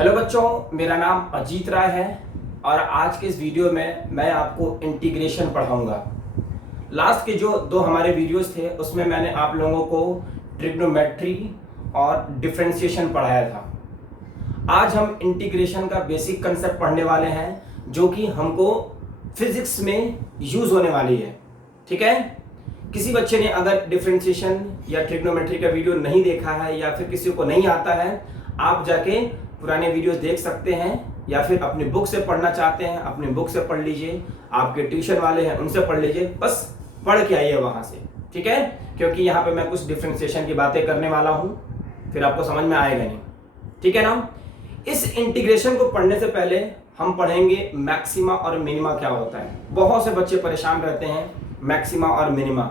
Hello बच्चों, मेरा नाम अजीत राय है और आज के इस वीडियो में मैं आपको इंटीग्रेशन पढ़ाऊंगा। लास्ट के जो दो हमारे वीडियोस थे उसमें मैंने आप लोगों को ट्रिग्नोमेट्री और डिफरेंशिएशन पढ़ाया था। आज हम इंटीग्रेशन का बेसिक कंसेप्ट पढ़ने वाले हैं जो कि हमको फिजिक्स में यूज होने वाली है। ठीक है, किसी बच्चे ने अगर डिफरेंशिएशन या ट्रिग्नोमेट्री का वीडियो नहीं देखा है या फिर किसी को नहीं आता है, आप जाके पुराने वीडियो देख सकते हैं या फिर अपनी बुक से पढ़ना चाहते हैं अपनी बुक से पढ़ लीजिए, आपके ट्यूशन वाले हैं उनसे पढ़ लीजिए, बस पढ़ के आइए वहां से। ठीक है, क्योंकि यहाँ पे मैं कुछ डिफरेंशिएशन की बातें करने वाला हूं, फिर आपको समझ में आएगा नहीं। ठीक है ना। इस इंटीग्रेशन को पढ़ने से पहले हम पढ़ेंगे मैक्सिमा और मिनिमा क्या होता है। बहुत से बच्चे परेशान रहते हैं मैक्सिमा और मिनिमा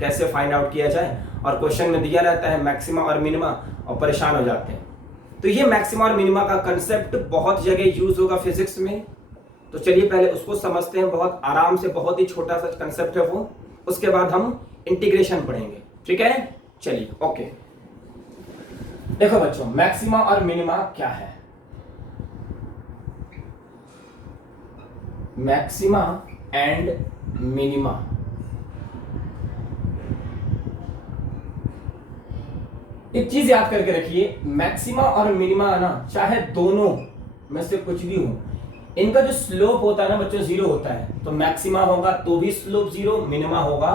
कैसे फाइंड आउट किया जाए, और क्वेश्चन में दिया रहता है मैक्सिमा और मिनिमा और परेशान हो जाते हैं। तो ये मैक्सिमा और मिनिमा का कंसेप्ट बहुत जगह यूज होगा फिजिक्स में, तो चलिए पहले उसको समझते हैं। बहुत आराम से, बहुत ही छोटा सा कंसेप्ट है वो, उसके बाद हम इंटीग्रेशन पढ़ेंगे। ठीक है, चलिए ओके। देखो बच्चों, मैक्सिमा और मिनिमा क्या है। मैक्सिमा एंड मिनिमा, एक चीज याद करके रखिए, मैक्सिमा और मिनिमा ना चाहे दोनों में से कुछ भी हो, इनका जो स्लोप होता है ना बच्चों जीरो होता है। तो मैक्सिमा होगा तो भी स्लोप जीरो, मिनिमा होगा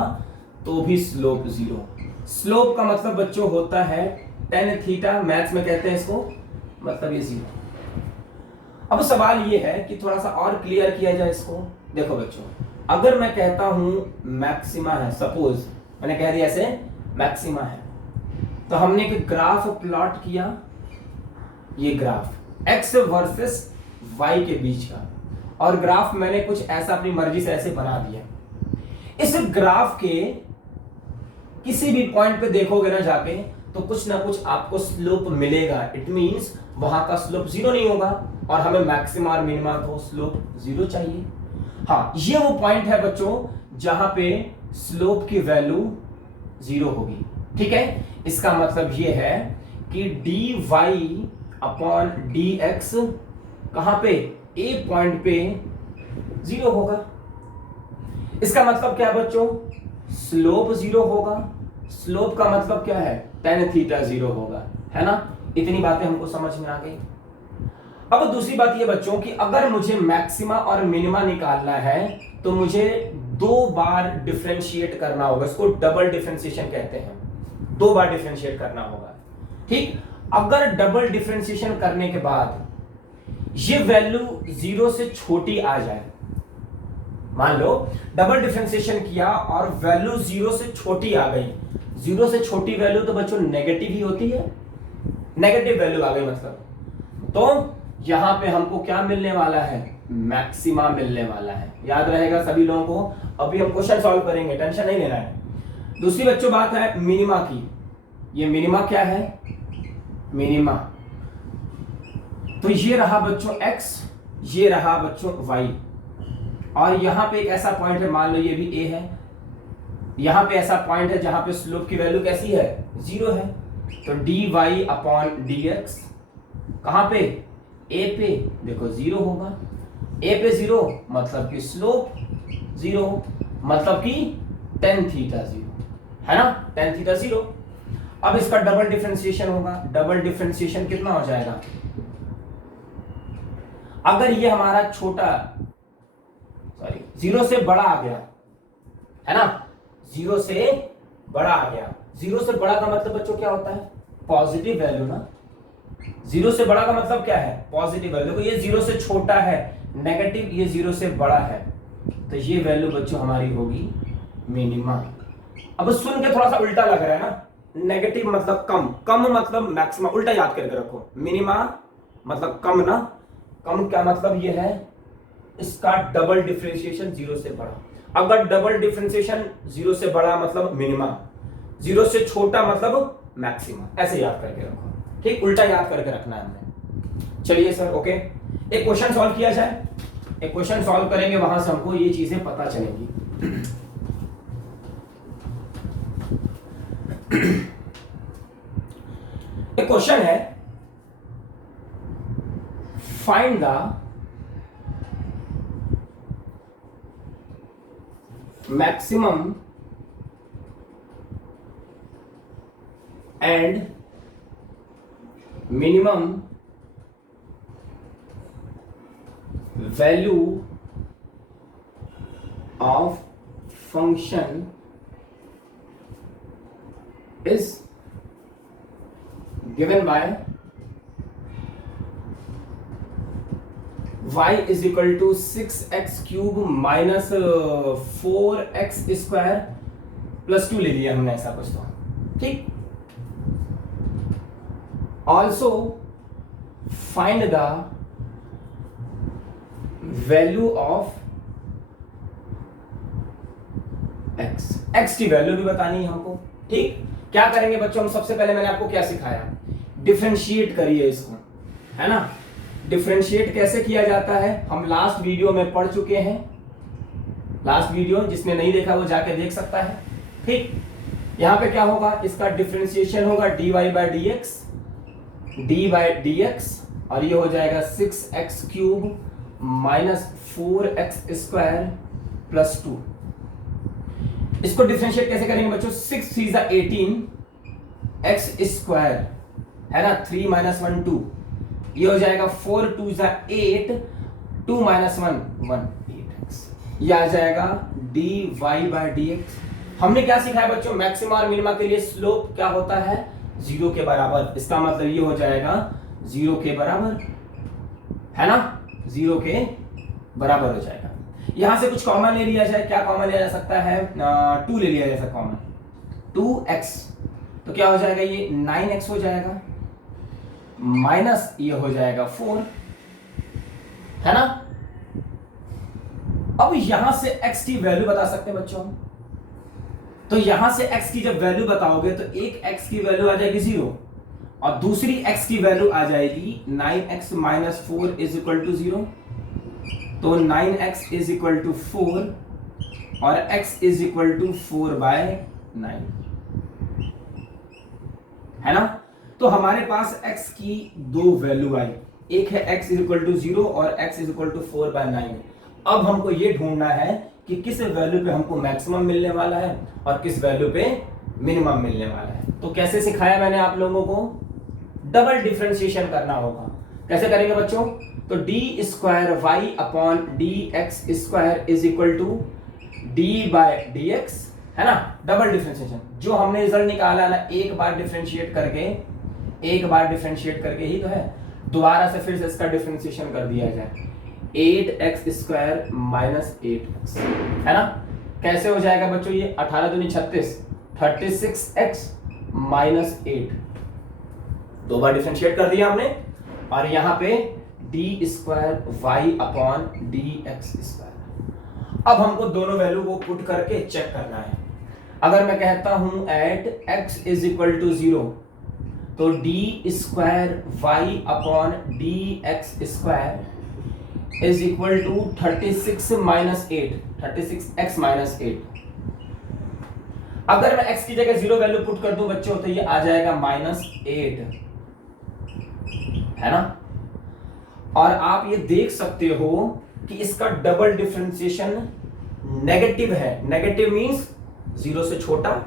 तो भी स्लोप जीरो। स्लोप का मतलब बच्चों होता है टेन थीटा, मैथ्स में कहते हैं इसको, मतलब ये जीरो। अब सवाल ये है कि थोड़ा सा और क्लियर किया जाए इसको। देखो बच्चों, अगर मैं कहता हूं मैक्सिमा है, सपोज मैंने कह दिया ऐसे मैक्सिमा है, तो हमने एक ग्राफ प्लॉट किया, ये ग्राफ x वर्सेस y के बीच का, और ग्राफ मैंने कुछ ऐसा अपनी मर्जी से ऐसे बना दिया। इस ग्राफ के किसी भी पॉइंट पे देखोगे ना जाके, तो कुछ ना कुछ आपको स्लोप मिलेगा। इट मींस वहां का स्लोप जीरो नहीं होगा, और हमें मैक्सिमा और मिनिमा को स्लोप जीरो चाहिए। हाँ, ये वो पॉइंट है बच्चों जहां पे स्लोप की वैल्यू जीरो होगी। ठीक है, इसका मतलब ये है कि dy अपॉन dx कहां पे, ए पॉइंट पे जीरो होगा। इसका मतलब क्या है बच्चों, स्लोप जीरो होगा। स्लोप का मतलब क्या है, tan थीटा जीरो होगा, है ना। इतनी बातें हमको समझ में आ गई। अब दूसरी बात ये बच्चों कि अगर मुझे मैक्सिमा और मिनिमा निकालना है तो मुझे दो बार डिफरेंशिएट करना होगा। इसको डबल डिफरेंशिएशन कहते हैं, दो बार डिफरेंशिएट करना होगा। ठीक, अगर डबल डिफरेंशिएशन करने के बाद ये वैल्यू जीरो से छोटी आ जाए, मान लो डबल डिफरेंशिएशन किया और वैल्यू जीरो से छोटी आ गई। जीरो से छोटी वैल्यू तो बच्चों नेगेटिव ही होती है, नेगेटिव वैल्यू आ गई मतलब, तो यहां पे हमको क्या मिलने वाला है, मैक्सिमा मिलने वाला है। याद रहेगा सभी लोगों को। अभी हम क्वेश्चन सॉल्व करेंगे, टेंशन नहीं लेना है। दूसरी बच्चों बात है मिनिमा की। ये मिनिमा क्या है, मिनिमा तो ये रहा बच्चों x, ये रहा बच्चों y, और यहां पे एक ऐसा पॉइंट है, मान लो ये भी a है, यहां पे ऐसा पॉइंट है जहां पे स्लोप की वैल्यू कैसी है, जीरो है। तो dy अपॉन dx कहां पे, a पे, देखो जीरो होगा। a पे जीरो मतलब कि स्लोप जीरो, मतलब कि tan थीटा जीरो, है ना, tan थीटा जीरो। अब इसका डबल डिफरेंशिएशन होगा। डबल डिफरेंशिएशन कितना हो जाएगा, अगर ये हमारा छोटा, सॉरी जीरो से बड़ा आ गया, है ना, जीरो से बड़ा आ गया। जीरो से बड़ा का मतलब बच्चों क्या होता है, पॉजिटिव वैल्यू ना। जीरो से बड़ा का मतलब क्या है, पॉजिटिव वैल्यू। ये जीरो से छोटा है नेगेटिव, ये जीरो से बड़ा है, तो ये वैल्यू बच्चों हमारी होगी मिनिमा। अब सुन के थोड़ा सा उल्टा लग रहा है ना, नेगेटिव मतलब कम, कम मतलब मैक्सिमा, उल्टा याद करके रखो। मिनिमा मतलब कम ना, कम क्या मतलब ये है, इसका डबल डिफरेंशिएशन जीरो से बड़ा। अगर डबल डिफरेंशिएशन जीरो से बड़ा मतलब मिनिमा, जीरो से छोटा मतलब मैक्सिमा, ऐसे याद करके रखो। ठीक, उल्टा याद करके रखना है हमने। चलिए सर ओके, एक क्वेश्चन सॉल्व किया जाए। एक क्वेश्चन सॉल्व करेंगे, वहां से हमको ये चीजें पता चलेंगी। एक क्वेश्चन है, find the maximum and minimum value of function is given by y is equal to 6x cube minus 4x square plus 2 ले लिया हमने, ऐसा कुछ तो ठीक। Also find the value of x, x की वैल्यू भी बतानी है हमको ठीक। क्या करेंगे बच्चों, हम सबसे पहले मैंने आपको क्या सिखाया, डिफरेंशिएट करिए इसको, है ना। डिफरेंशिएट कैसे किया जाता है हम लास्ट वीडियो में पढ़ चुके हैं। लास्ट वीडियो जिसने नहीं देखा वो जाके देख सकता है ठीक। यहां पे क्या होगा, इसका डिफरेंशिएशन होगा dy by D x, D by D x, और ये हो जाएगा 6x cube minus 4x square plus 2। इसको डिफरेंशिएट कैसे करेंगे बच्चों, 6 3 = 18 x स्क्वायर है ना, 3 - 1 2, ये हो जाएगा 4 2 = 8, 2 - 1 1 8x, ये आ जाएगा dy बाई डी एक्स। हमने क्या सीखा है बच्चों, मैक्सिमा और मिनिमा के लिए स्लोप क्या होता है, 0 के बराबर। इसका मतलब ये हो जाएगा 0 के बराबर, है ना, 0 के बराबर हो जाएगा। यहां से कुछ कॉमन ले लिया जाए, क्या कॉमन लिया जा सकता है, 2 ले लिया जा सकता कॉमन, 2x, तो क्या हो जाएगा, ये 9x हो जाएगा, माइनस ये हो जाएगा 4, है ना। अब यहां से x की वैल्यू बता सकते हैं बच्चों, तो यहां से x की जब वैल्यू बताओगे तो एक x की वैल्यू आ जाएगी 0 और दूसरी x की वैल्यू आ जाएगी 9x - 4 = 0, तो 9x = 4 और x = 4/9, है ना। तो हमारे पास x की दो वैल्यू आई, एक है x = 0 और x = 4/9। अब हमको ये ढूंढना है कि किस वैल्यू पे हमको मैक्सिमम मिलने वाला है और किस वैल्यू पे मिनिमम मिलने वाला है। तो कैसे सिखाया मैंने आप लोगों को, डबल डिफरेंशिएशन करना होगा। कैसे करेंगे बच्चों, तो d² y/dx² = d bye dx, है ना, डबल डिफरेंशिएशन। जो हमने रिजल्ट निकाला ना, एक बार डिफरेंशिएट करके ही तो है, दोबारा से फिर से इसका डिफरेंशिएशन कर दिया जाए, 8x² माइनस 8x, है ना। कैसे हो जाएगा बच्चों, ये 18 दूनी 36, 36x माइनस 8, दो बार डिफरेंशिएट कर दिया हमने, और यहां पे d² y/dx²। अब हमको दोनों वैल्यू को पुट करके चेक करना है। अगर मैं कहता हूं एट x = 0, तो d² y/dx² = 36 - 8, 36x - 8। अगर मैं x की जगह 0 वैल्यू पुट कर दूं बच्चों, तो ये आ जाएगा -8, है ना। और आप ये देख सकते हो कि इसका डबल डिफरेंशिएशन नेगेटिव है। नेगेटिव मींस 0 से छोटा,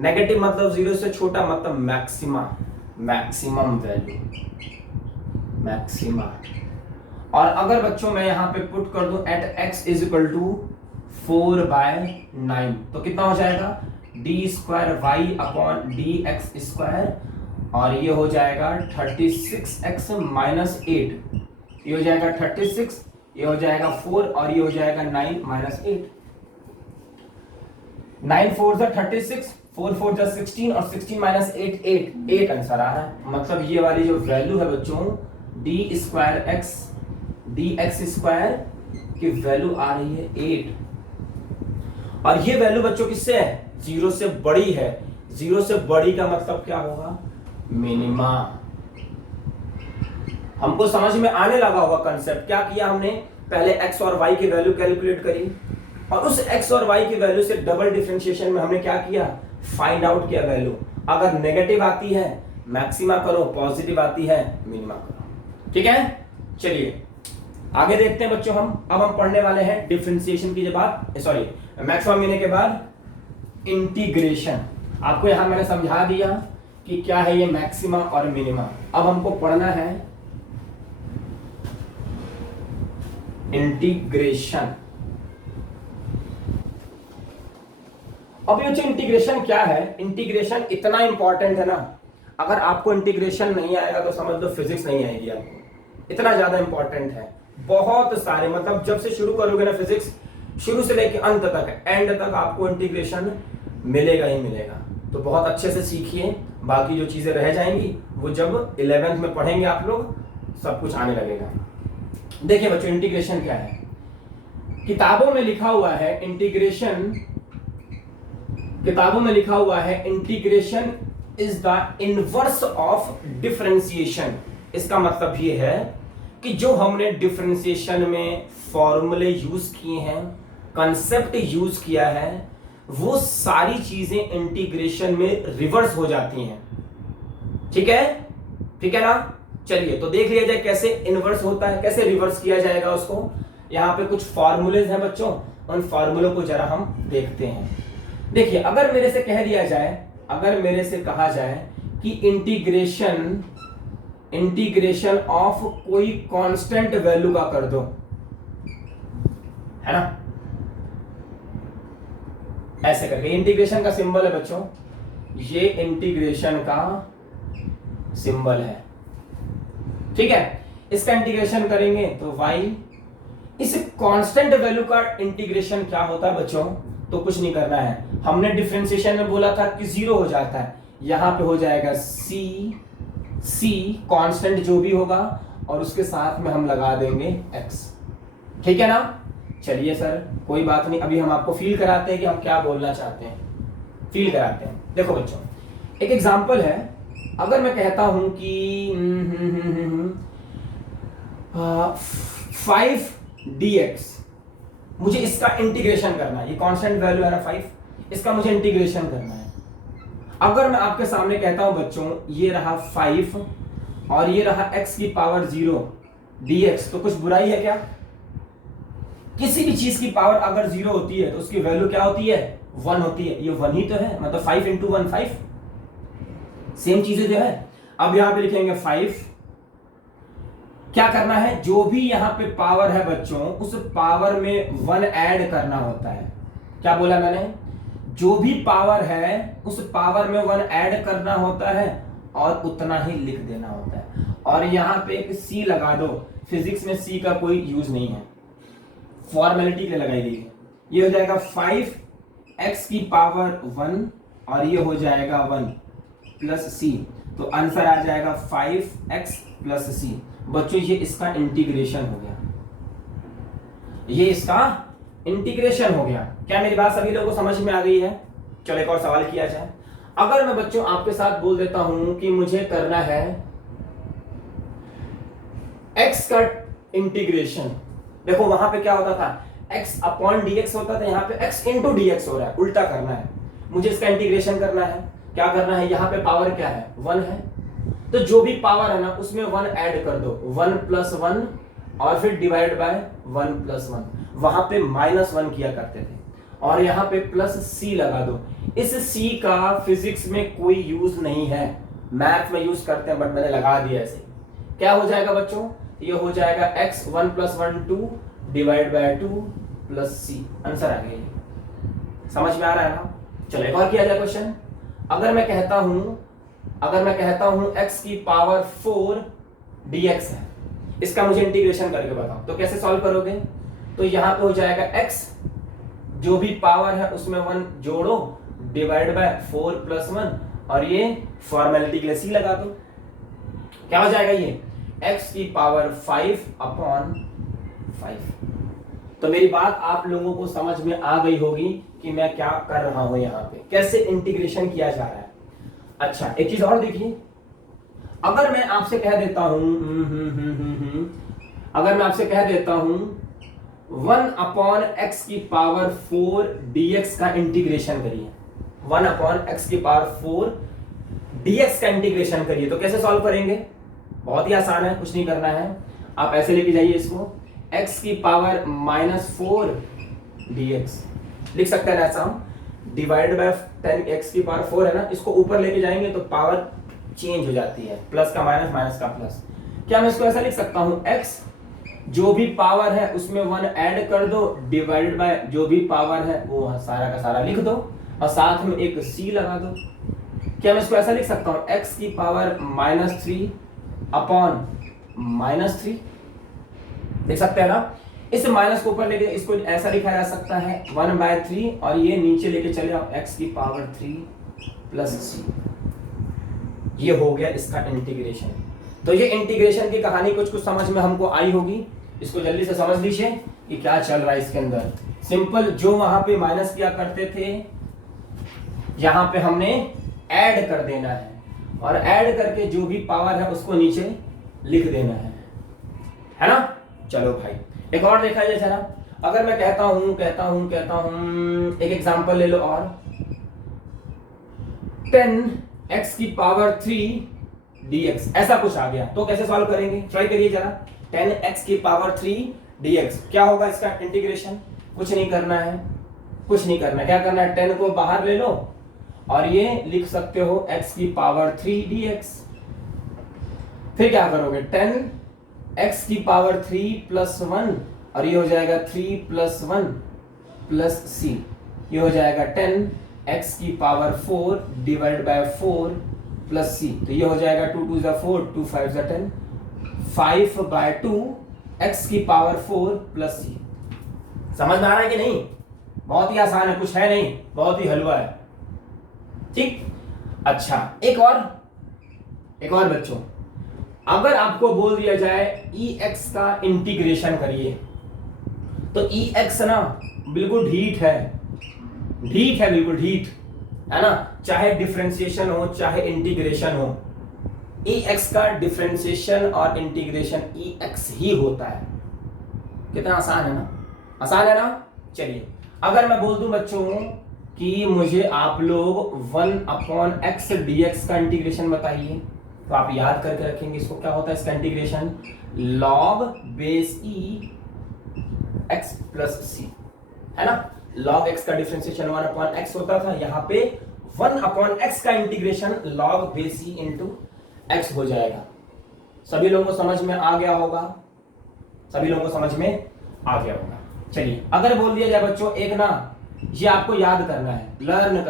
नेगेटिव मतलब 0 से छोटा, मतलब मैक्सिमम वैल्यू, मैक्सिमा। और अगर बच्चों मैं यहां पे पुट कर दूं एट x = 4/9, तो कितना हो जाएगा, d² y/dx², और ये हो जाएगा 36x माइनस 8, ये हो जाएगा 36, ये हो जाएगा 4 और ये हो जाएगा 9 - 8। 9 4 = 36, 4 4 = 16 और 16 - 8 8 आंसर आ रहा है। मतलब ये वाली जो वैल्यू है बच्चों d² dx² की वैल्यू आ रही है 8, और ये वैल्यू बच्चों किससे है, 0 से बड़ी है। 0 से बड़ी का मतलब क्या होगा, मिनिमा। हमको समझ में आने लगा होगा कंसेप्ट। क्या किया हमने, पहले x और y की वैल्यू कैलकुलेट करी, और उस x और y की वैल्यू से डबल डिफरेंशिएशन में हमने क्या किया, फाइंड आउट किया वैल्यू। अगर नेगेटिव आती है मैक्सिमा करो, पॉजिटिव आती है मिनिमा करो, ठीक है। चलिए आगे देखते हैं बच्चों, अब हम पढ़ने वाले हैं डिफरेंशिएशन की बात, सॉरी मैक्सिमम मिनिमम के बाद इंटीग्रेशन। आपको यहां मैंने समझा दिया कि क्या है ये मैक्सिमा और मिनिमा। अब हमको पढ़ना है इंटीग्रेशन। अब ये जो इंटीग्रेशन क्या है, इंटीग्रेशन इतना इंपॉर्टेंट है ना, अगर आपको इंटीग्रेशन नहीं आएगा तो समझ लो फिजिक्स नहीं आएगी आपको, इतना ज्यादा इंपॉर्टेंट है। बहुत सारे मतलब जब से शुरू करोगे ना फिजिक्स, शुरू से लेकर अंत तक, एंड तक आपको इंटीग्रेशन मिलेगा ही मिलेगा। तो बहुत अच्छे से सीखिए, बाकी जो चीजें रह जाएंगी वो जब 11th में पढ़ेंगे आप लोग सब कुछ आने लगेगा। देखिए बच्चों इंटीग्रेशन क्या है, किताबों में लिखा हुआ है इंटीग्रेशन, किताबों में लिखा हुआ है integration is the inverse of differentiation. इसका मतलब ये है कि जो हमने डिफरेंशिएशन में फॉर्मूले यूज किए हैं, कंसेप्ट यूज किया है, वो सारी चीजें इंटीग्रेशन में रिवर्स हो जाती हैं। ठीक है, ठीक है ना। चलिए तो देख लिया जाए कैसे इनवर्स होता है, कैसे रिवर्स किया जाएगा उसको। यहाँ पे कुछ फॉर्मूलेज हैं बच्चों, उन फॉर्मूलों को जरा हम देखते हैं। देखिए अगर मेरे से कह दिया जाए, अगर मेरे से कहा जाए कि इंटीग्रेशन ऑफ कोई कांस्टेंट वैल्यू का कर दो, है ना, ऐसे करके। इंटीग्रेशन का सिंबल है बच्चों, ये इंटीग्रेशन का सिंबल है, ठीक है। इसका इंटीग्रेशन करेंगे तो y, इस कांस्टेंट वैल्यू का इंटीग्रेशन क्या होता है बच्चों, तो कुछ नहीं करना है। हमने डिफरेंशिएशन में बोला था कि 0 हो जाता है, यहां पे हो जाएगा c कांस्टेंट जो भी होगा, और उसके साथ में हम लगा देंगे x, ठीक है ना। चलिए सर कोई बात नहीं, अभी हम आपको फील कराते हैं कि हम क्या बोलना चाहते हैं, फील कराते हैं। देखो बच्चों एक एग्जांपल है, अगर मैं कहता हूं कि 5dx, मुझे इसका इंटीग्रेशन करना है, ये कांस्टेंट वैल्यू है ना 5, इसका मुझे इंटीग्रेशन करना है। अगर मैं आपके सामने कहता हूं बच्चों ये रहा 5 और ये रहा x की पावर 0 dx, तो कुछ बुराई है क्या? किसी भी चीज की पावर अगर 0 होती है तो उसकी वैल्यू क्या होती है, 1 होती है। ये 1 ही तो है, मतलब 5 × 1 5, सेम चीजें जो है। अब यहां पे लिखेंगे 5, क्या करना है, जो भी यहां पे पावर है बच्चों उस पावर में 1 ऐड करना होता है। क्या बोला मैंने, जो भी पावर है उस पावर में 1 ऐड करना होता है और उतना ही लिख देना होता है। और यहां पे एक c लगा दो, फिजिक्स में c का कोई यूज नहीं है, फॉर्मेलिटी के लिए लगाई गई है। ये हो जाएगा 5x की पावर 1 और ये हो जाएगा 1 प्लस c, तो आंसर आ जाएगा 5x प्लस c। बच्चों ये इसका इंटीग्रेशन हो गया, ये इसका इंटीग्रेशन हो गया। क्या मेरी बात सभी लोगों को समझ में आ गई है? चलो एक और सवाल किया जाए। अगर मैं बच्चों आपके साथ बोल देता हूं कि मुझे करना है x का इंटीग्रेशन, देखो वहां पे क्या होता था, x अपॉन dx होता था, यहाँ पे x इंटू dx हो रहा है, उल्टा करना है। मुझे इसका इंटीग्रेशन करना है, क्या करना है, यहाँ पे पावर क्या है, 1 है, तो जो भी पावर है ना उसमें 1 ऐड कर दो, 1 + 1 और फिर डिवाइड बाय 1 + 1। वहां पे -1 किया करते थे और यहाँ पे प्लस c लगा दो। इस c का फिजिक्स में कोई यूज नहीं है, मैथ में यूज करते हैं, बट मैंने लगा दिया ऐसे। क्या हो जाएगा बच्चों, ये हो जाएगा x 1 + 1 2 divide by 2 plus c। Answer आ गया, समझ में आ रहा है ना। चलो एक और किया जाए क्वेश्चन। अगर मैं कहता हूं x की पावर 4 dx है, इसका मुझे इंटीग्रेशन करके बताओ, तो कैसे सॉल्व करोगे, तो यहां पे हो जाएगा x जो भी पावर है उसमें 1 जोड़ो डिवाइड बाय 4 + 1 और ये फॉर्मेलिटी के लिए c लगा दो। क्या हो जाएगा, ये x की पावर 5/5। तो मेरी बात आप लोगों को समझ में आ गई होगी कि मैं क्या कर रहा हूं, यहाँ पे कैसे इंटीग्रेशन किया जा रहा है। अच्छा एक चीज और देखिए, अगर मैं आपसे कह देता हूं अगर मैं आपसे कह देता हूं 1/x की पावर 4 dx का इंटीग्रेशन करिए, 1/x की पावर 4 dx का इंटीग्रेशन करिए, तो कैसे सॉल्व करेंगे, बहुत ही आसान है, कुछ नहीं करना है। आप ऐसे लेके जाइए इसको, x की पावर -4 dx लिख सकते हैं ना ऐसा हम, डिवाइड बाय 10x की पावर 4 है ना, इसको ऊपर लेके जाएंगे तो पावर चेंज हो जाती है, प्लस का माइनस, माइनस का प्लस। क्या मैं इसको ऐसा लिख सकता हूँ, x जो भी पावर है उसमें 1 ऐड कर दो, डिवाइडेड बाय जो भी पावर है वो सारा का सारा लिख दो और साथ में एक c लगा दो। क्या मैं इसको ऐसा लिख सकता हूँ, x की पावर -3 अपॉन -3, देख सकते हैं ना। इस माइनस को ऊपर लेके इसको ऐसा लिखा जा सकता है 1/3 और ये नीचे लेके चले आओ x की पावर 3 प्लस c। ये हो गया इसका इंटीग्रेशन। तो ये इंटीग्रेशन की कहानी कुछ कुछ समझ में हमको आई होगी, इसको जल्दी से समझ लीजिए कि क्या चल रहा है इसके अंदर। सिंपल जो वहां पे माइनस किया करते थे यहां पे हमने ऐड कर देना है और ऐड करके जो भी पावर है उसको नीचे लिख देना है ना। चलो भाई एक और देखा जाए जरा, अगर मैं कहता हूं एक एग्जांपल ले लो और 10x की पावर 3 dx ऐसा कुछ आ गया तो कैसे सॉल्व करेंगे, ट्राई करिए जरा। 10x की पावर 3 dx क्या होगा इसका इंटीग्रेशन, कुछ नहीं करना है, क्या करना है, 10 को बाहर ले लो और ये लिख सकते हो x की पावर 3 dx। फिर क्या करोगे, 10x की पावर 3 प्लस 1 और ये हो जाएगा 3 प्लस 1 प्लस c, ये हो जाएगा 10x की power 4 divide by 4 plus c, तो ये हो जाएगा 2 2 जा 4, 2 5 जा 10, 5/2 x की पावर 4 प्लस c। समझ में आ रहा है कि नहीं, बहुत ही आसान है, कुछ है नहीं, बहुत ही हलवा है, ठीक। अच्छा एक और बच्चों, अगर आपको बोल दिया जाए ex का इंटीग्रेशन करिए तो ex ना बिल्कुल ढीठ है, बिल्कुल ढीठ है ना, चाहे डिफरेंशिएशन हो चाहे इंटीग्रेशन हो, ex का डिफरेंशिएशन और इंटीग्रेशन ex ही होता है। कितना आसान है ना, चलिए अगर मैं बोल दूं बच्चों कि मुझे आप लोग 1/x dx का इंटीग्रेशन बताइए तो आप याद करके रखेंगे इसको, क्या होता है इसका integration, log base e x plus c, है ना। log x का डिफरेंशिएशन 1/x होता था, यहाँ पे 1/x का integration log base e into x हो जाएगा। सभी लोगों को समझ में आ गया होगा, चलिए अगर बोल दिया जाए बच्चों एक ना, ये आपको याद करना है, लर्न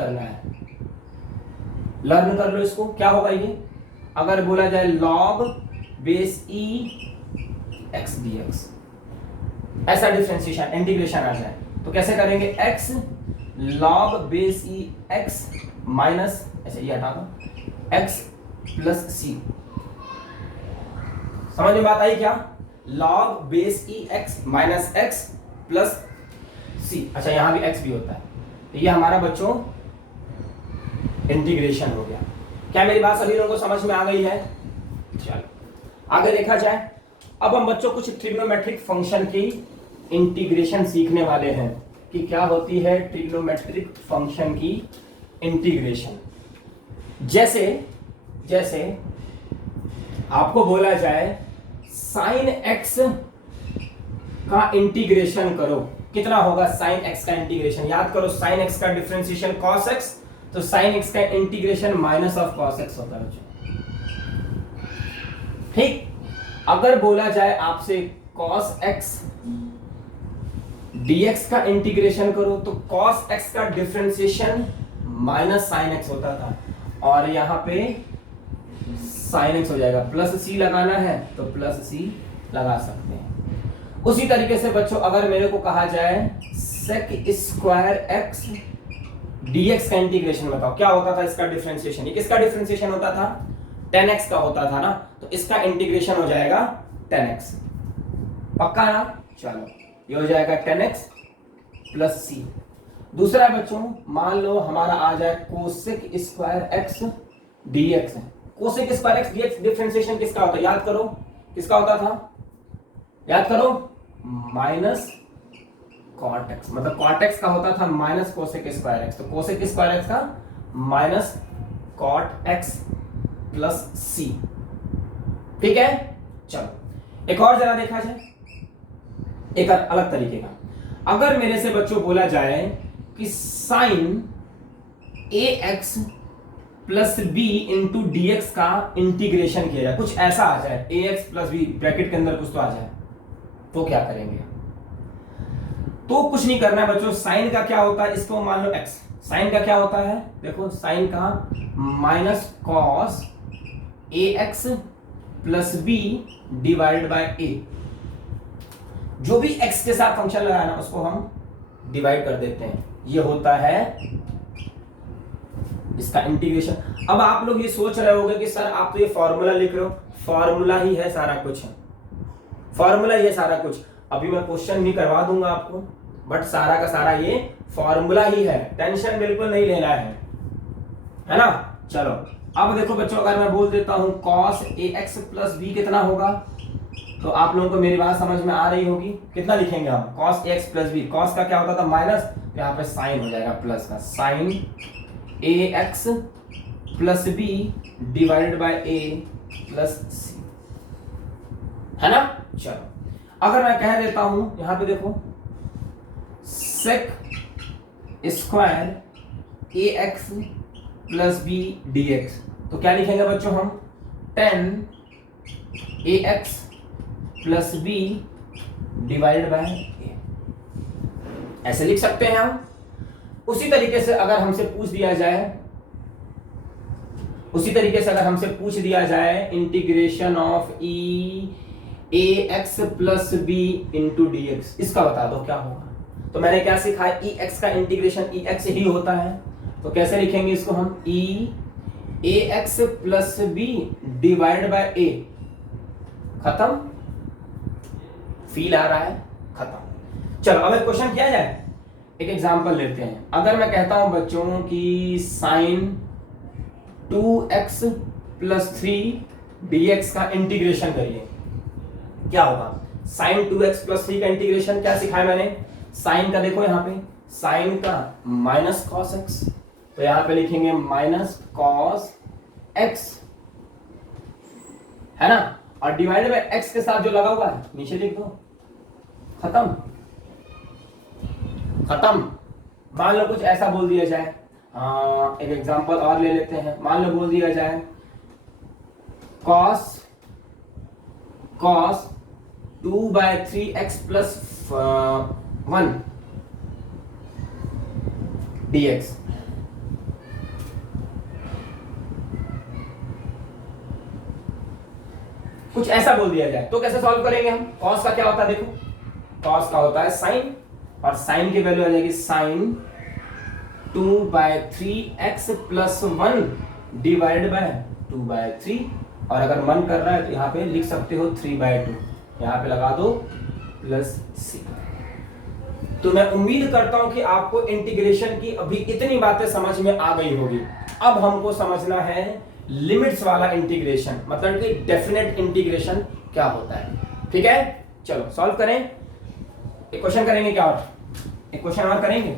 कर लो इसको, क्या होगा ये, अगर बोला जाए log base e x dx ऐसा डिफरेंशिएशन इंटीग्रेशन आ जाए तो कैसे करेंगे, x log base e x minus, ऐसे ये हटा दो, x प्लस c। समझ में बात आई क्या, log base e x minus x plus c। अच्छा यहां भी x भी होता है, तो ये हमारा बच्चों इंटीग्रेशन हो गया। क्या मेरी बात सभी लोगों को समझ में आ गई है। चलो आगे देखा जाए, अब हम बच्चों कुछ ट्रिग्नोमेट्रिक फंक्शन की इंटीग्रेशन सीखने वाले हैं कि क्या होती है ट्रिग्नोमेट्रिक फंक्शन की इंटीग्रेशन। जैसे आपको बोला जाए साइन x का इंटीग्रेशन करो, कितना होगा साइन x का इंटीग्रेशन, याद करो साइन x का डिफरेंशिएशन cos x, तो साइन x का integration minus of cos x होता है, ठीक। अगर बोला जाए आपसे cos x dx का इंटीग्रेशन करो तो cos x का डिफरेंशिएशन माइनस साइन x होता था और यहां पे साइन x हो जाएगा, प्लस c लगाना है तो प्लस c लगा सकते हैं। उसी तरीके से बच्चों अगर मेरे को कहा जाए sec स्क्वायर x dx का इंटीग्रेशन बताओ, क्या होता था इसका डिफरेंशिएशन, ये किसका डिफरेंशिएशन होता था, 10x का होता था ना, तो इसका इंटीग्रेशन हो जाएगा 10x, पक्का ना। चलो ये हो जाएगा 10x प्लस c। दूसरा बच्चों मान लो हमारा आ जाए कोसेक स्क्वायर x dx है, cosec square x dx differentiation किसका होता है, याद करो किसका होता था, याद करो माइनस कॉट एक्स, मतलब कॉट एक्स का होता था माइनस कोसेक स्क्वायर एक्स, तो कोसेक स्क्वायर एक्स का माइनस कॉट एक्स प्लस सी, ठीक है। चलो एक और जरा देखा जाए एक अलग तरीके का। अगर मेरे से बच्चों बोला जाए कि sine a x plus b into d x का इंटीग्रेशन किया जाए, कुछ ऐसा आ जाए, a x plus b bracket के अंदर कुछ तो आ जाए, तो क्या करेंगे? तो कुछ नहीं करना है बच्चों। साइन का क्या होता है, इसको मान लो एक्स। साइन का क्या होता है, देखो साइन का minus cos a x plus b divided by a. जो भी एक्स के साथ फंक्शन लगाना उसको हम डिवाइड कर देते हैं, ये होता है इसका इंटीग्रेशन। अब आप लोग ये सोच रहे होंगे कि सर आप तो ये फॉर्मूला लिख रहे हो, फॉर्मूला ही है सारा कुछ, फॉर्मूला ही है सारा कुछ। अभी मैं क्वेश्चन भी करवा दूंगा आपको, बट सारा का सारा ये फॉर्मूला ही है, टेंशन बिल्कुल नहीं लेना है ना। चलो अब देखो बच्चों, अगर मैं बोल देता हूं cos ax प्लस बी कितना होगा, तो आप लोगों को मेरी बात समझ में आ रही होगी। कितना लिखेंगे हम, cos ax plus b. cos का क्या होता था माइनस, यहाँ पे साइन हो जाएगा प्लस का, sine ax plus b divided by a plus c, है ना। चलो अगर मैं कह देता हूं यहां पे देखो sec square ax plus b dx, तो क्या लिखेंगे बच्चों हम, tan ax plus b divided by a, ऐसे लिख सकते हैं हम। उसी तरीके से अगर हमसे पूछ दिया जाए, integration of e a x plus b into d x, इसका बता दो क्या होगा। तो मैंने क्या सीखा है, ई एक्स का इंटीग्रेशन ई एक्स ही होता है, तो कैसे लिखेंगे इसको हम, e a x plus b divide by a, खत्म। फील आ रहा है, खत्म। चलो अब एक क्वेश्चन किया जाए, एक एग्जांपल लेते हैं। अगर मैं कहता हूं बच्चों की साइन 2x प्लस 3 dx का इंटीग्रेशन करिए, क्या होगा। साइन 2x प्लस 3 का इंटीग्रेशन क्या सिखाया मैंने, साइन का देखो यहाँ पे, साइन का माइनस कॉस x, तो यहां पे लिखेंगे माइनस कॉस x, है ना, और डिवाइडेड बाय x के साथ जो लगा हुआ है नीचे लिख दो, खत्म। मान लो कुछ ऐसा बोल दिया जाए, एक एग्जांपल और ले लेते हैं। मान लो बोल दिया जाए cos 2/3x प्लस 1 dx, कुछ ऐसा बोल दिया जाए तो कैसे सॉल्व करेंगे हम। cos का क्या होता है, देखो cos का होता है साइन, और साइन की वैल्यू आ जाएगी sign 2/3x plus 1 divided by 2/3, और अगर मन कर रहा है तो यहाँ पे लिख सकते हो 3/2, यहाँ पे लगा दो प्लस सी। तो मैं उम्मीद करता हूं कि आपको इंटीग्रेशन की अभी इतनी बातें समझ में आ गई होगी। अब हमको समझना है लिमिट्स वाला इंटीग्रेशन, मतलब कि डेफिनेट इंटीग्रेशन क्या होता है। ठीक है, चलो सॉल्व करें। एक क्वेश्चन करेंगे क्या, और एक क्वेश्चन और करेंगे।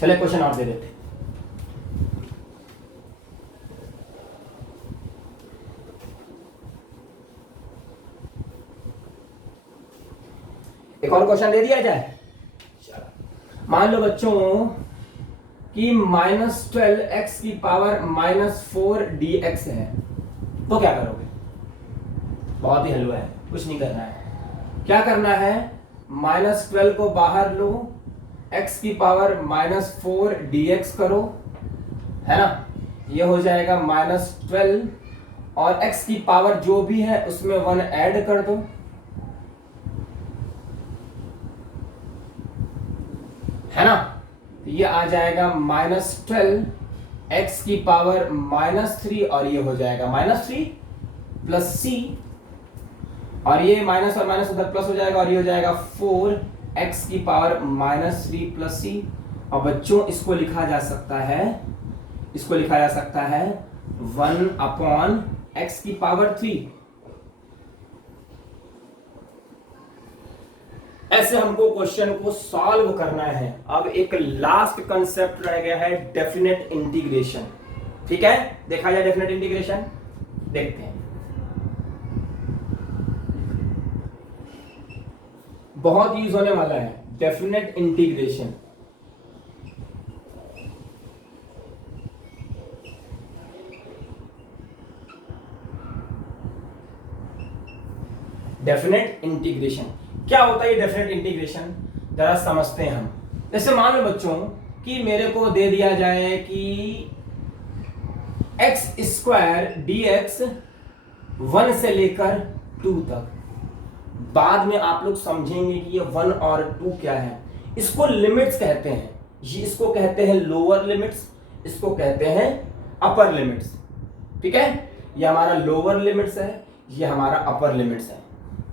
चले क्वेश्चन और दे देते। एक और क्वेश्चन दे दिया जाए। मान लो बच्चों कि -12x की पावर -4 dx है, तो क्या करोगे। बहुत ही हलवा है, कुछ नहीं करना है। क्या करना है, -12 को बाहर लो, x की पावर -4 dx करो, है ना, ये हो जाएगा -12, और x की पावर जो भी है उसमें 1 ऐड कर दो, है ना, ये आ जाएगा -12 x की पावर -3, और ये हो जाएगा -3 प्लस c, और ये माइनस और माइनस उधर प्लस हो जाएगा, और ये हो जाएगा 4x की पावर -3 प्लस c। और बच्चों इसको लिखा जा सकता है 1/x की पावर 3। ऐसे हमको क्वेश्चन को सॉल्व करना है। अब एक लास्ट कंसेप्ट रह गया है, डेफिनेट इंटीग्रेशन। ठीक है, देखा जाए डेफिनेट इंटीग्रेशन, देखते हैं। बहुत यूज होने वाला है, डेफिनेट इंटीग्रेशन। डेफिनेट इंटीग्रेशन क्या होता है? ये डेफिनेट इंटीग्रेशन जरा समझते हैं हम। जैसे मान लो बच्चों कि मेरे को दे दिया जाए कि एक्स स्क्वायर डी एक्स 1 से लेकर 2 तक। बाद में आप लोग समझेंगे कि ये 1 और 2 क्या है। इसको लिमिट्स कहते हैं, ये इसको कहते हैं लोअर लिमिट्स, इसको कहते हैं अपर लिमिट्स। ठीक है, ये हमारा लोअर लिमिट्स है, ये हमारा अपर लिमिट्स है।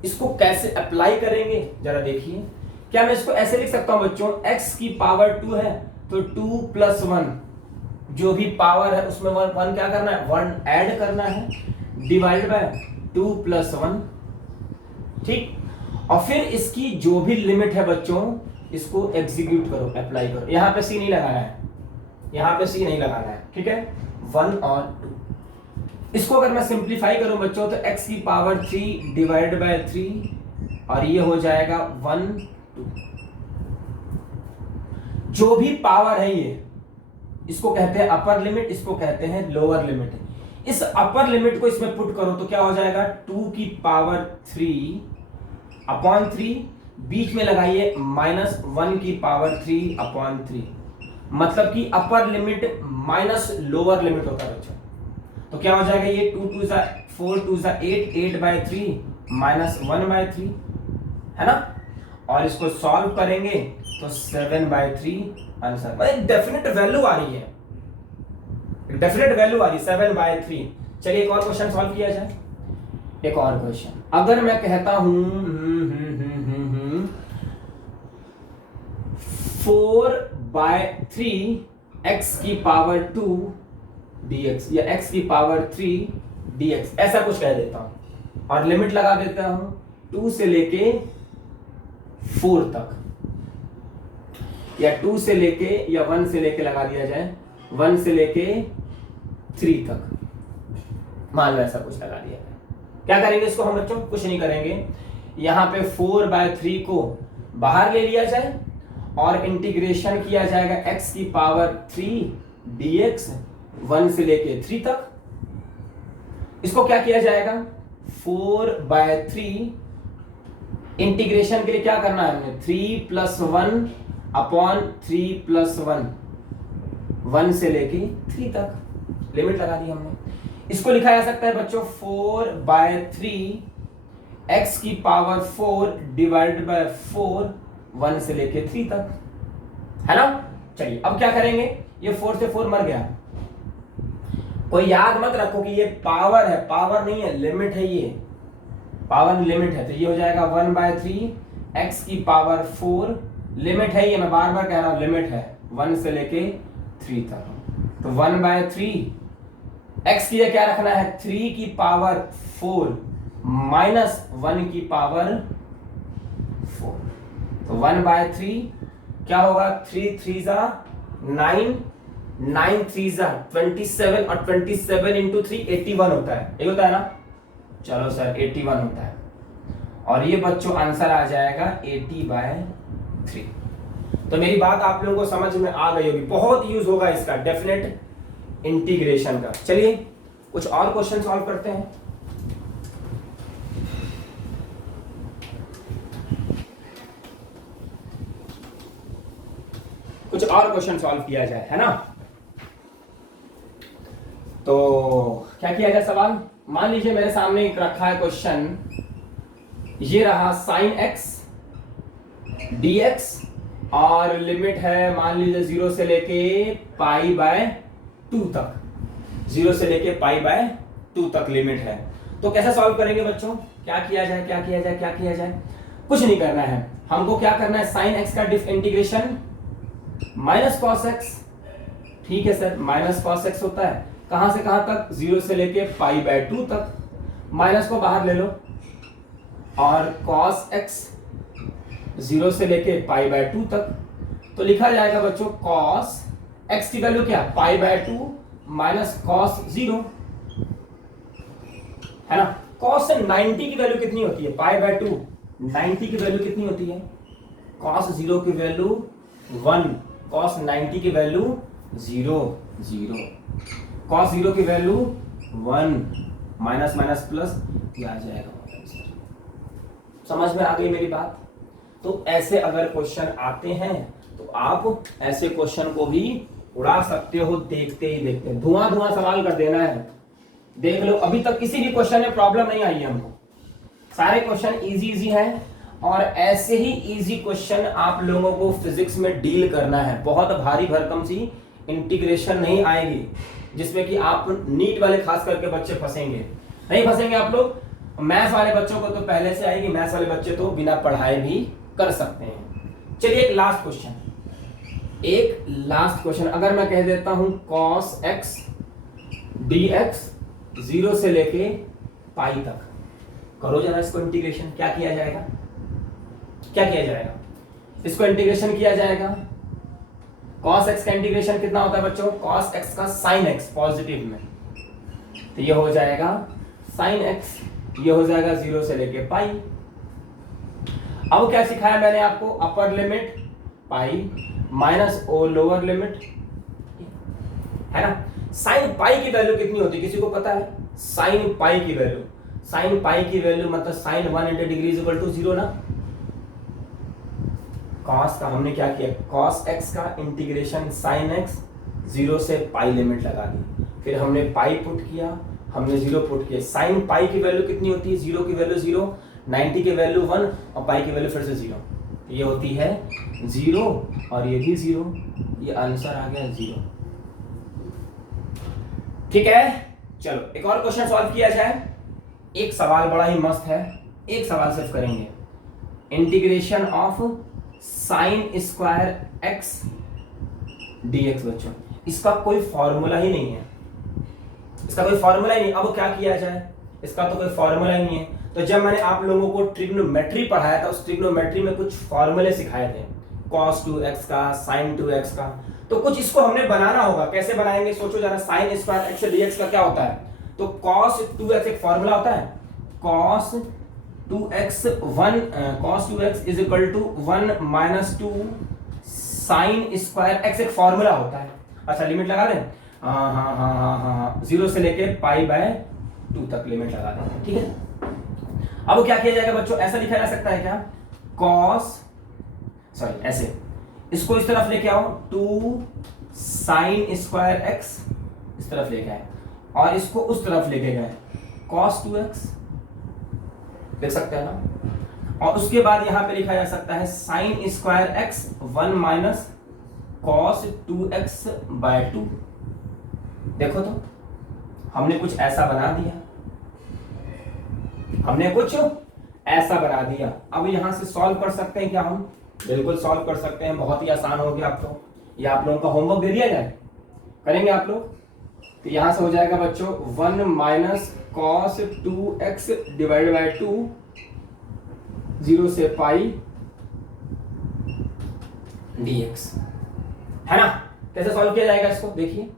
इसको कैसे अप्लाई करेंगे जरा देखिए। क्या मैं इसको ऐसे लिख सकता हूं बच्चों, x की पावर 2 है तो 2 + 1 जो भी पावर है उसमें 1 क्या करना है, 1 ऐड करना है, डिवाइड बाय 2 + 1। ठीक, और फिर इसकी जो भी लिमिट है बच्चों इसको एग्जीक्यूट करो, अप्लाई करो। यहां पे सी नहीं लगाना है, यहां पे सी नहीं लगाना है। ठीक है, 1 और 2। इसको अगर मैं सिंप्लीफाई करूं बच्चों तो x की पावर 3 डिवाइड बाय 3 और ये हो जाएगा 1 2। जो भी पावर है ये, इसको कहते हैं अपर लिमिट, इसको कहते हैं लोअर लिमिट। इस अपर लिमिट को इसमें पुट करो तो क्या हो जाएगा, 2 की पावर 3 अपॉन 3, बीच में लगाइए -1 की पावर 3 अपॉन 3। मतलब कि upper limit minus lower limit होता है बच्चों। तो क्या हो जाएगा, ये 2 2 4 2 8 8/3 -1/3 है ना। और इसको सॉल्व करेंगे तो 7/3 आंसर। मतलब डेफिनेट वैल्यू आ रही है, डेफिनेट वैल्यू आ रही है 7/3। चलिए एक और क्वेश्चन सॉल्व किया जाए। एक और क्वेश्चन, अगर मैं कहता हूं 4/3 x की पावर 2 dx या x की पावर 3 dx, ऐसा कुछ कह देता हूं और लिमिट लगा देता हूं 2 से लेके 4 तक, या 2 से लेके या 1 से लेके लगा दिया जाए 1 से लेके 3 तक, मान लो ऐसा कुछ लगा दिया जाए। क्या करेंगे इसको हम बच्चों, कुछ नहीं करेंगे। यहां पे 4/3 को बाहर ले लिया जाए और इंटीग्रेशन किया जाएगा x की पावर 3 dx 1 से लेके 3 तक। इसको क्या किया जाएगा, 4/3 इंटीग्रेशन के लिए क्या करना है हमें, 3 + 1 अपॉन 3 + 1 1 से लेके 3 तक, लिमिट लगा दी हमने। इसको लिखा जा सकता है बच्चों 4/3 x की पावर 4 डिवाइडेड बाय 4 1 से लेके 3 तक, है ना। चलिए अब क्या करेंगे, ये 4 से 4 मर गया। कोई याद मत रखो कि ये पावर है, पावर नहीं है, लिमिट है, ये पावर लिमिट है। तो ये हो जाएगा 1/3 x की पावर 4, लिमिट है ये, मैं बार बार कह रहा हूं लिमिट है 1 से लेके 3 तक। तो 1/3 x की क्या रखना है, 3 की पावर 4 -1 की पावर 4। तो 1/3 क्या होगा, 3 3 9 9 3 27 और 27 इंटू 3 81 होता है, यही होता है ना। चलो सर 81 होता है और ये बच्चों आंसर आ जाएगा 80/3। तो मेरी बात आप लोगों को समझ में आ गई होगी, बहुत यूज होगा इसका डेफिनेट इंटीग्रेशन का। चलिए कुछ और क्वेश्चन सॉल्व करते हैं। कुछ और क्वेश्चन सॉल्व किया जाए, है ना। तो क्या किया जाए सवाल, मान लीजिए मेरे सामने एक रखा है क्वेश्चन, ये रहा sin x dx और लिमिट है मान लीजिए 0 से लेके π/2 तक, 0 से लेके π/2 तक लिमिट है। तो कैसे सॉल्व करेंगे बच्चों, क्या किया जाए, क्या किया जाए, क्या किया जाए, कुछ नहीं करना है हमको। क्या करना है, sin x का इंटीग्रेशन -cos x। ठीक है सर, -cos x होता है कहां से कहां तक, 0 से लेके π/2 तक, माइनस को बाहर ले लो और cos x 0 से लेके π/2 तक। तो लिखा जाएगा बच्चों cos x की वैल्यू क्या, π/2 माइनस cos 0, है ना। cos 90 की वैल्यू कितनी होती है, π/2 90 की वैल्यू कितनी होती है? cos 0 की वैल्यू 1, cos 90 की वैल्यू 0, 0, cos 0 की वैल्यू 1, माइनस माइनस प्लस, ये आ जाएगा आंसर। समझ में आ गई मेरी बात? तो ऐसे अगर क्वेश्चन आते हैं तो आप ऐसे क्वेश्चन को भी उड़ा सकते हो देखते ही देखते। धुआं धुआं सवाल कर देना है। देख लो, अभी तक किसी भी क्वेश्चन में प्रॉब्लम नहीं आई है हमको, सारे क्वेश्चन इजी इजी हैं। और ऐसे ही इजी क्वेश्चन आप लोगों को फिजिक्स में डील करना है। बहुत भारी भरकम सी इंटीग्रेशन नहीं आएगी जिसमें कि आप नीट वाले खास करके बच्चे फंसेंगे, नहीं फंसेंगे आप लोग। मैथ्स वाले बच्चों को तो पहले से आएगी, मैथ्स वाले बच्चे तो बिना पढ़ाए भी कर सकते हैं। चलिए एक लास्ट क्वेश्चन, अगर मैं कह देता हूं cos x dx 0 से लेके पाई तक, करो जरा इसको इंटीग्रेशन। क्या किया जाएगा? इसको इंटीग्रेशन किया जाएगा। cos x का इंटीग्रेशन कितना होता है बच्चों? cos x का sin x पॉजिटिव में, तो ये हो जाएगा sin x, ये हो जाएगा 0 से लेके पाई। अब क्या सिखाया मैंने आपको? Upper limit pi minus O lower limit, है ना। साइन पाई की वैल्यू कितनी होती है किसी को पता है? साइन पाई की वैल्यू मतलब sine 1 into degree is equal to 0 ना। cos का हमने क्या किया? cos x का इंटीग्रेशन sin x 0 से पाई लिमिट लगा दी, फिर हमने पाई पुट किया, हमने 0 पुट किया। साइन पाई की वैल्यू कितनी होती है? 0 की वैल्यू 0, 90 की वैल्यू 1 और पाई की वैल्यू फिर से 0, ये होती है 0 और ये भी 0, ये आंसर आ गया 0। ठीक है, चलो एक और क्वेश्चन सॉल्व किया जाए। एक सवाल बड़ा ही मस्त है, एक सवाल सिर्फ करेंगे। Integration of sine square x dx बच्चों, इसका कोई फॉर्मूला ही नहीं है, अब क्या किया जाए? इसका तो कोई फॉर्मूला ही नहीं है। तो जब मैंने आप लोगों को ट्रिग्नोमेट्री पढ़ाया था, उस ट्रिग्नोमेट्री में कुछ फॉर्मूले सिखाए थे, cos 2x का, sin 2x का, तो कुछ इसको हमने बनाना होगा। कैसे बनाएंगे सोचो जरा। साइन स्क्वायर x dx का क्या होता है? तो cos 2x एक फॉर्मूला होता है, cos 2x is equal to 1 minus 2 sine square x एक फॉर्मूला होता है। अच्छा लिमिट लगा दें, हाँ 0 से लेके पाई बाय 2 तक लिमिट लगा दें, ठीक है। अब क्या किया जाएगा बच्चों? ऐसा लिखा जा सकता है क्या? ऐसे इसको इस तरफ लेके आओ, 2 साइन स्क्वायर x इस तरफ लेके आए और इसको उस तरफ लेके गए, cos 2x देख सकते हैं ना। और उसके बाद यहां पे लिखा जा सकता है sine square x 1 minus cos 2x by 2। देखो तो हमने कुछ ऐसा बना दिया, अब यहां से सॉल्व कर सकते हैं क्या हम? बिल्कुल सॉल्व कर सकते हैं, बहुत ही आसान हो गया। आप तो ये आप लोगों का होमवर्क दे दिया जाए, करेंगे आप लोग। तो यहां से हो जाएगा बच्चों 1 minus cos 2x divide by 2 0 से पाई dx, है ना। कैसे सॉल्व किया जाएगा इसको? देखिए,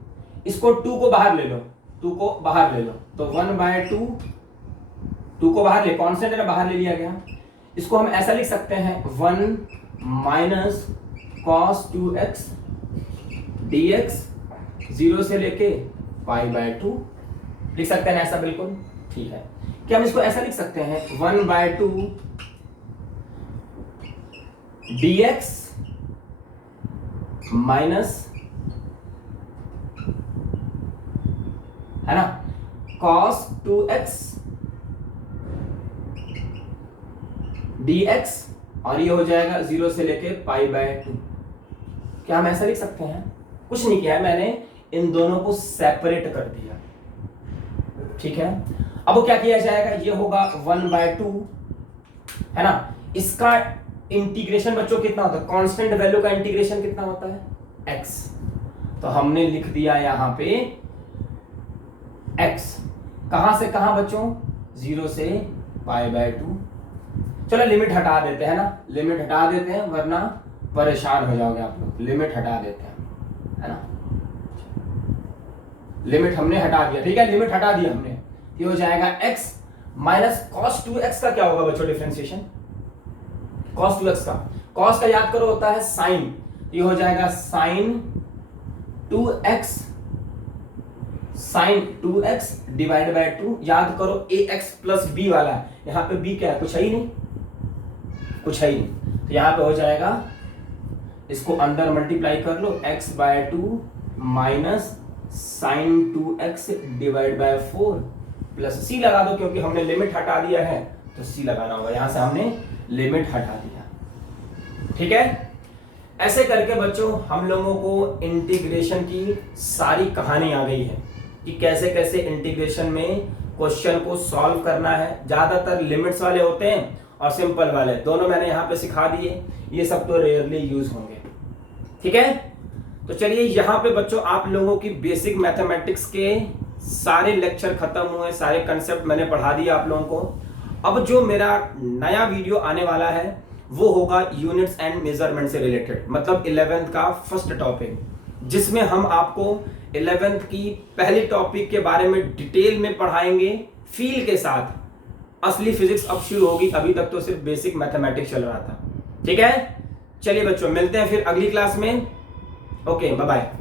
इसको 2 को बाहर ले लो, तो 1 बाय 2 को बाहर ले, कॉन्स्टेंट है ना, बाहर ले लिया गया। इसको हम ऐसा लिख सकते हैं 1 माइनस cos 2x dx 0 से लेके पाई बाय 2 लिख सकते हैं ऐसा, बिल्कुल ठीक है। क्या हम इसको ऐसा लिख सकते हैं 1 बाय 2 dx माइनस, है ना, cos 2x dx और ये हो जाएगा 0 से लेके पाई बाय 2। क्या हम ऐसा लिख सकते हैं? कुछ नहीं किया है मैंने, इन दोनों को सेपरेट कर दिया, ठीक है। अब क्या किया जाएगा? ये होगा 1 बाय 2, है ना। इसका इंटीग्रेशन बच्चों कितना होता है? कांस्टेंट वैल्यू का इंटीग्रेशन कितना होता है? x। तो हमने लिख दिया यहां पे x, कहां से कहां बच्चों? 0 से पाई बाय 2। चलो लिमिट हटा देते हैं ना, लिमिट हटा देते हैं वरना परेशान हो जाओगे आप लोग। लिमिट हटा देते हैं, है ना। लिमिट हमने हटा दिया, ठीक है, लिमिट हटा दिया हमने। ये हो जाएगा x माइनस cos 2x का क्या होगा बच्चों? डिफरेंशिएशन cos 2x का, cos का याद करो होता है sin, ये हो जाएगा sin 2x डिवाइड बाय 2, याद करो ax प्लस b वाला है, यहाँ पे b क्या है, कुछ है ही नहीं, कुछ है ही नहीं, तो यहाँ पे हो जाएगा, इसको अंदर मल्टीप्लाई कर लो, x by 2 minus sin 2x divide by 4 plus c लगा दो, क्योंकि हमने लिमिट हटा दिया है तो c लगाना होगा, यहां से हमने लिमिट हटा दिया। ठीक है, ऐसे करके बच्चों हम लोगों को इंटीग्रेशन की सारी कहानी आ गई है कि कैसे कैसे इंटीग्रेशन में क्वेश्चन को सॉल्व करना है। ज्यादातर लिमिट्स वाले होते हैं और सिंपल वाले, दोनों मैंने यहाँ पे सिखा दिए, ये सब तो रेयरली यूज होंगे। ठीक है, तो चलिए यहाँ पे बच्चों आप लोगों की बेसिक मैथमेटिक्स के सारे लेक्चर खत्म हुए, सारे कंसेप्ट मैंने पढ़ा दिए आप लोगों को। अब जो मेरा नया वीडियो आने वाला है वो होगा यूनिट्स एंड मेजरमेंट से रिलेटेड, मतलब 11th का फर्स्ट टॉपिक, जिसमें हम आपको 11th की पहली टॉपिक के बारे में डिटेल में पढ़ाएंगे फील के साथ। असली फिजिक्स अब शुरू होगी, अभी तक तो सिर्फ बेसिक मैथमेटिक्स चल रहा था। ठीक है, चलिए बच्चों मिलते हैं फिर अगली क्लास में। Okay, bye bye.